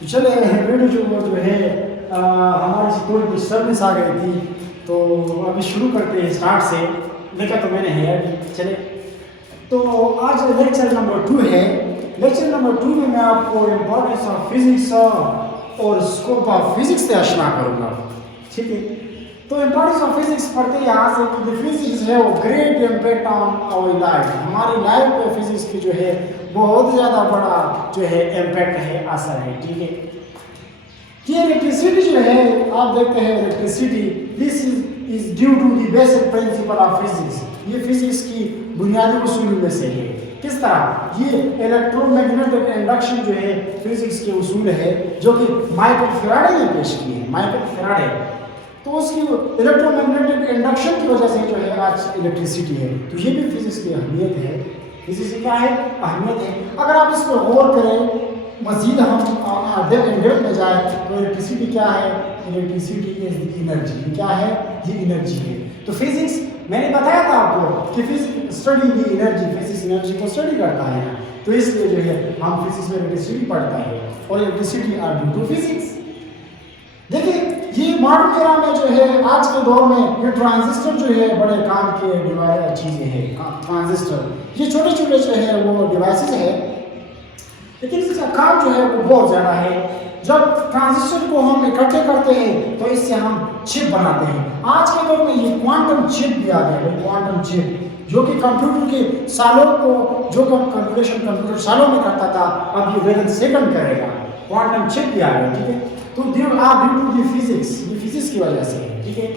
तो चले वीडियो जो है हमारी से थोड़ी डिस्टर्बेंस आ गई थी, तो अभी शुरू करते हैं स्टार्ट से। देखा तो मैंने है चले। तो आज लेक्चर नंबर 2 है। लेक्चर नंबर 2 में मैं आपको इम्पोर्टेंस ऑफ फिजिक्स और स्कोप ऑफ फिजिक्स से आशना करूँगा। ठीक है, तो इम्पोर्टेंस ऑफ फिजिक्स पढ़ते हैं यहाँ से कि फिजिक्स है वो great impact on our life. हमारी लाइफ पे फिजिक्स की जो है बहुत ज़्यादा बड़ा जो है इम्पैक्ट है, असर है। ठीक है, ये इलेक्ट्रिसिटी जो है आप देखते हैं electricity, this is due to the basic principle of physics. ये फिजिक्स की बुनियादी उसूल में से है। किस तरह? ये इलेक्ट्रोमैग्नेटिक इंडक्शन जो है फिजिक्स के उसूल है जो कि माइकल फैराडे ने पेश किए हैं। माइकल फैराडे, तो उसकी इलेक्ट्रोमैग्नेटिक इंडक्शन की वजह से जो है आज इलेक्ट्रिसिटी है। तो ये भी फिजिक्स की अहमियत है। फिजिक्स की क्या है? अहमियत है। अगर आप इस पर गौर करें, मजीद हम डेप्थ में जाए तो इलेक्ट्रिसिटी क्या है? Electricity is energy. क्या है? ये एनर्जी है। तो फिजिक्स, मैंने बताया था आपको कि फिजिक्स स्टडी दी एनर्जी, फिजिक्स एनर्जी को स्टडी करता है। तो इसलिए जो है हम फिजिक्स में इलेक्ट्रिसिटी पढ़ता है और electricity are due to physics. देखिए, ये मॉडर्न एरा में जो है आज के दौर में ये ट्रांजिस्टर जो है बड़े काम के डिवाइस चीज़ें हैं। ट्रांजिस्टर ये छोटे छोटे जो है वो डिवाइसेस है, लेकिन इसका काम जो है वो बहुत ज़्यादा है। जब ट्रांजिस्टर को हम इकट्ठे करते हैं तो इससे हम चिप बनाते हैं। आज के दौर में ये क्वांटम चिप भी आ गया है। क्वांटम चिप जो कि कंप्यूटर के सालों को, जो कैलकुलेशन कंप्यूटर सालों में करता था, अब ये विद इन सेकंड करेगा। क्वांटम चिप भी आ गया। ठीक है, तो ड्यू टू दी फिजिक्स, ये फिजिक्स की वजह से है। ठीक है,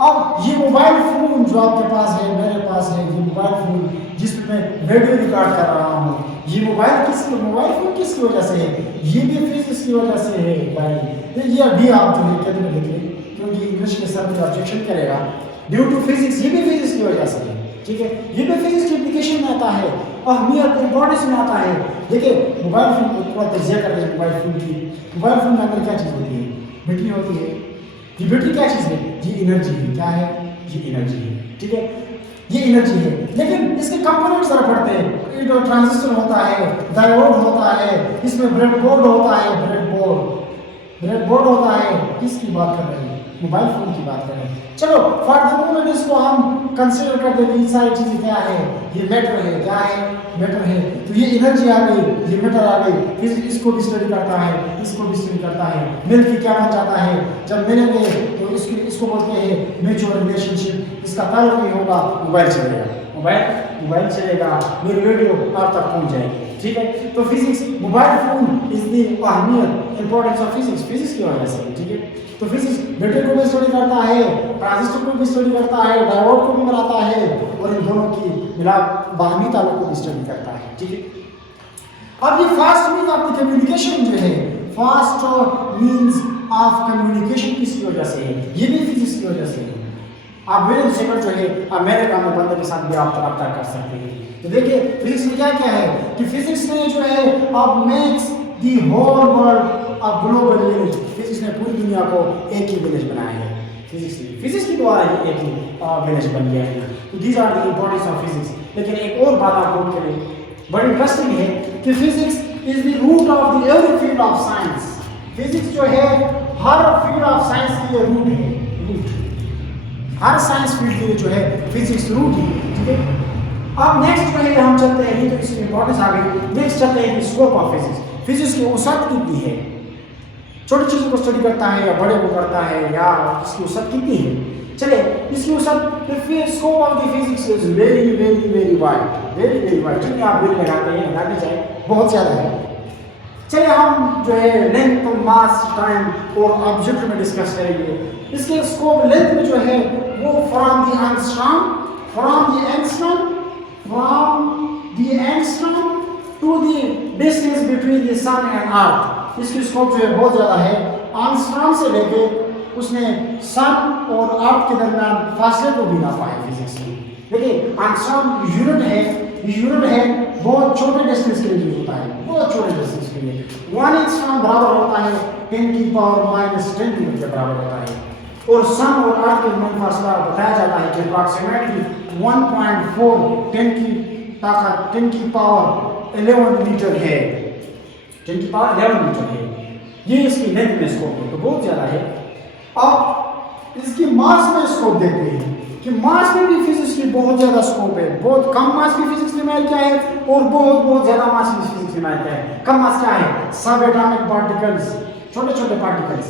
अब ये मोबाइल फोन जो आपके पास है, मेरे पास है, ये मोबाइल फोन जिसमें मैं वीडियो रिकॉर्ड कर रहा हूँ, ये मोबाइल फोन किसकी वजह से है? ये भी फिजिक्स की वजह से है भाई। तो ये अभी आप जो है कहते हैं लिखिए, क्योंकि इंग्लिश के सर में ऑब्जेक्शन करेगा। ड्यू टू फिजिक्स, ये भी फिजिक्स की वजह से है। ठीक है, ये भी फिजिक्स की एप्लीकेशन में आता है, अहमियत इंपॉर्टेंस में आता है। देखिए, मोबाइल फोन को थोड़ा तजिया करते हैं। मोबाइल फोन की, मोबाइल फोन में अंदर क्या चीज़ होती है? बैटरी होती है। ये बैटरी क्या चीज़ है? ये एनर्जी है। क्या है? ये एनर्जी है। ठीक है, ये एनर्जी है। लेकिन इसके कंपोनेंट्स ज़रा पढ़ते हैं। ट्रांजिस्टर होता है, डायोड होता है, इसमें ब्रेडबोर्ड होता है। ब्रेडबोर्ड होता है। किसकी बात कर रहे हैं? मोबाइल फोन की बात कर रहे हैं। चलो फॉर द मोमेंट इसको हम कंसीडर करते हैं। ये सारी चीज़ें क्या है? ये मैटर है। क्या है? मैटर है। तो ये एनर्जी आ गई, ये मैटर आ गई। इसको भी स्टडी करता है, इसको भी स्टडी करता है। मिल के क्या बन जाता है? जब मिलेंगे तो इसको बोलते हैं म्यूचुअल रिलेशनशिप। इसका ताल्लुक नहीं होगा, मोबाइल चलेगा। मोबाइल चलेगा, मेरी वीडियो आप तक पहुंच जाएगी। ठीक है, तो physics, mobile phone is the अहमियत, इंपॉर्टेंस ऑफ फिजिक्स, फिजिक्स की वजह से। ठीक है, तो फिजिक्स बैटरी को भी स्टडी करता है, ट्रांजिस्टर को भी स्टडी करता है, डायोड को भी बनाता है और इन दोनों की मिला बाहमी ताल्लुक को भी स्टडी करता है। ठीक है, अब ये fast means of the communication जो है, फास्ट मीन्स ऑफ कम्युनिकेशन किसकी वजह से है? ये भी फिजिक्स की वजह से है। आप विद इन सेकंड जो है अमेरिका में बंदे के साथ भी आप रब्ता कर सकते हैं। तो देखिए, फिजिक्स में क्या क्या है कि फिजिक्स ने जो है अब makes the whole world a global village. Physics ने पूरी दुनिया को एक ही विलेज बनाया है। फिजिक्स के द्वारा ही एक ही विलेज बन गया है। तो these are the importance of physics. लेकिन एक और बात आप नोट करें, बड़ी इंटरेस्टिंग है कि physics is the root of the every field of science. Physics जो है हर फील्ड ऑफ साइंस की ये रूट है। हर साइंस फील्ड के लिए जो है फिजिक्स रूट है। ठीक है, अब नेक्स्ट जो है हम चलते हैं, ये तो इसकी इंपॉर्टेंस आ गई। नेक्स्ट चलते हैं स्कोप ऑफ फिजिक्स। फिजिक्स की औसत कितनी है? छोटी चीज़ों को स्टडी करता है या बड़े को करता है, या इसकी औसत कितनी है? चलिए, इसकी औसत scope of the physics is very very very wide, very very wide. जितने आप बिल लगाते हैं, लगाते जाए, बहुत ज़्यादा है। चलिए, हम जो है लेंथ, मास, टाइम और ऑब्जेक्ट में डिस्कस करेंगे। इसके स्कोप लेंथ में जो है वो from the angstrom to the distance between the sun and earth. इसकी स्कोप जो है बहुत ज़्यादा है। एंगस्ट्रॉम से लेके उसने सन और अर्थ के दरमियान फासले को भी नापा है फिजिक्स में। देखिए, एंगस्ट्रॉम यूनिट है बहुत छोटे डिस्टेंस के लिए यूज होता है, बहुत छोटे डिस्टेंस के लिए। 1 एंगस्ट्रॉम बराबर होता है 10 की पावर -10 मीटर के बराबर होता है। और सन और अर्थ के दरमियान फासला बताया जाता है कि अप्रॉक्सीमेटली 1.4 10 की पावर 11 मीटर है। 10 की पावर 11 मीटर है। ये इसकी लेंथ में स्कोप है, तो बहुत ज़्यादा है। अब इसकी मास में स्कोप देखते हैं कि मास में भी फिजिक्स की बहुत ज़्यादा स्कोप है। बहुत कम मास की फिजिक्स लिमाइल क्या है और बहुत ज़्यादा मास की फिजिक्स लिमाइल क्या है। कम मास क्या है, सब एटॉमिक पार्टिकल्स, छोटे छोटे पार्टिकल्स।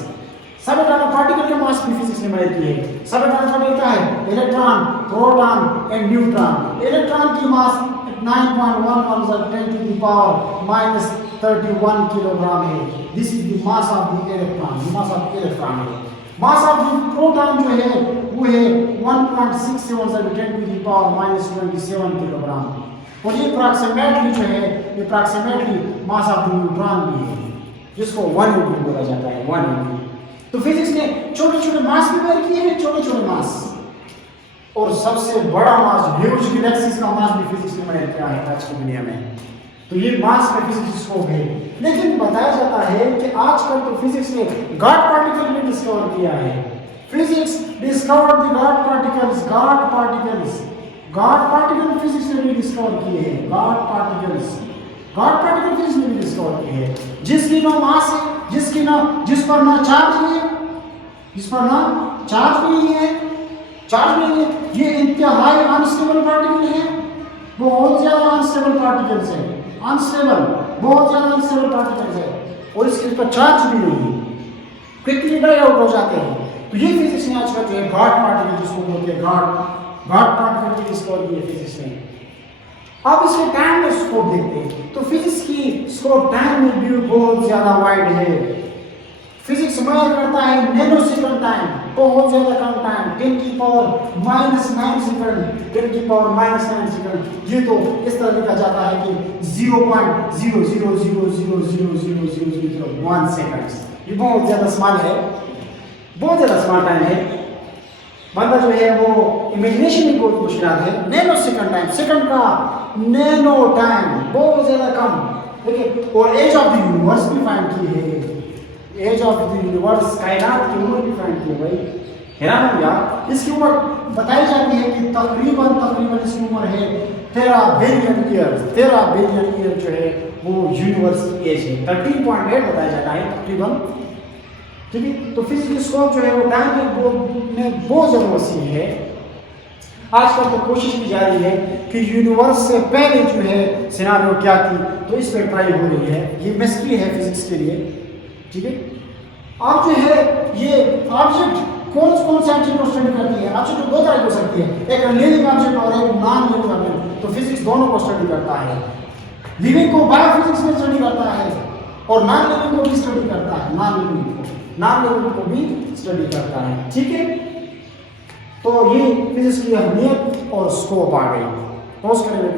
सब एटॉमिक पार्टिकल के मास की फिजिक्स लिमाइल की है। सब एटॉमिक पार्टिकल क्या है, electron, proton and neutron. Electron की mass 9.11 10 to the power minus 31 kilogram है। This is the mass of the electron, mass of electron है। मास ऑफ द प्रोटॉन जो है वो है 1.677 10 to the power minus 27 kilogram. और ये अप्रॉक्सीमेटली जो है, ये approximately mass of the neutron भी है, जिसको 1 न्यूटन बोला जाता है, 1 न्यूटन। तो फिजिक्स ने छोटे छोटे मास भी मेजर किए हैं, छोटे छोटे मास, और सबसे बड़ा मास, ह्यूज गैलेक्सीज का मास भी फिजिक्स ने मेजर किया है आज की दुनिया में। तो ये मास में फिजिक्स स्कोप है। लेकिन बताया जाता है कि आजकल तो फिजिक्स ने गॉड पार्टिकल भी डिस्कवर किया है। Physics discovered the God particles, God particles, God particle physics ने भी डिस्कवर किए हैं। God particles, God particle physics ने भी डिस्कवर किए हैं, जिसकी ना मास है, जिस पर ना चार्ज है, जिस पर ना चार्ज भी नहीं है, चार्ज नहीं है। ये इंतहाई अनस्टेबल पार्टिकल है, बहुत ज्यादा अनस्टेबल पार्टिकल्स है, अनस्टेबल, बहुत ज्यादा अनस्टेबल पार्टिकल्स है, और इसके ऊपर चार्ज भी नहीं है, क्विकली ड्राई आउट हो जाते हैं। तो ये फिजिक्स ने आजकल जो है गॉड पार्टिकल, जिसको बोलते हैं गॉड पार्टिकल की डिस्कवर की है फिजिक्स ने। अब इसके टाइम में स्कोप देखते हैं, तो फिजिक्स की स्कोप टाइम में भी बहुत ज्यादा वाइड है। फिजिक्स मेजर करता है नैनो सेकंड टाइम, बहुत ज्यादा कम टाइम, 10 की पावर -9 सेकंड, 10 की पावर -9 सेकंड। ये तो इस तरह लिखा जाता है कि 0.000000001 सेकंड्स। ये बहुत ज्यादा स्मॉल है, बहुत ज्यादा स्मॉल टाइम है। बंदा जो है वो इमेजिनेशन में बहुत मुश्किल है। नैनो सेकंड टाइम, सेकंड का नैनो टाइम, बहुत ज्यादा कम, ठीक है। और एज ऑफ द यूनिवर्स भी फाइंड की है, एज ऑफ द यूनिवर्स, कायनात की उम्र भी फाइंड की है। भाई हैरान हो गया, इसकी उम्र बताई जाती है कि तकरीबन इसकी उम्र है 13 बिलियन ईयर। 13 बिलियन ईयर जो है वो यूनिवर्स की एज है, 13.8 बताया जाता है तकरीबन, ठीक है। तो फिजिक्स स्कोप जो है वो टाइम में बहुत ज़्यादा वसी है। आजकल तो कोशिश की जा रही है कि यूनिवर्स से पहले जो है सिनारियो क्या थी, तो इस पर ट्राई हो रही है। ये मिस्ट्री है फिजिक्स के लिए, ठीक है। अब जो है ये ऑब्जेक्ट कौन से ऑब्जेक्ट को स्टडी करती है। ऑब्जेक्ट दो तरह की हो सकती है, एक लिविंग ऑब्जेक्ट और एक नॉन लिविंग ऑब्जेक्ट। तो फिजिक्स दोनों को स्टडी करता है, लिविंग को बायोफिजिक्स में स्टडी करता है और नॉन लिविंग को भी स्टडी करता है, नॉन लिविंग को भी स्टडी करता है, ठीक है। तो ये फिजिक्स की अहमियत और स्कोप आ गई। पॉज करेंगे।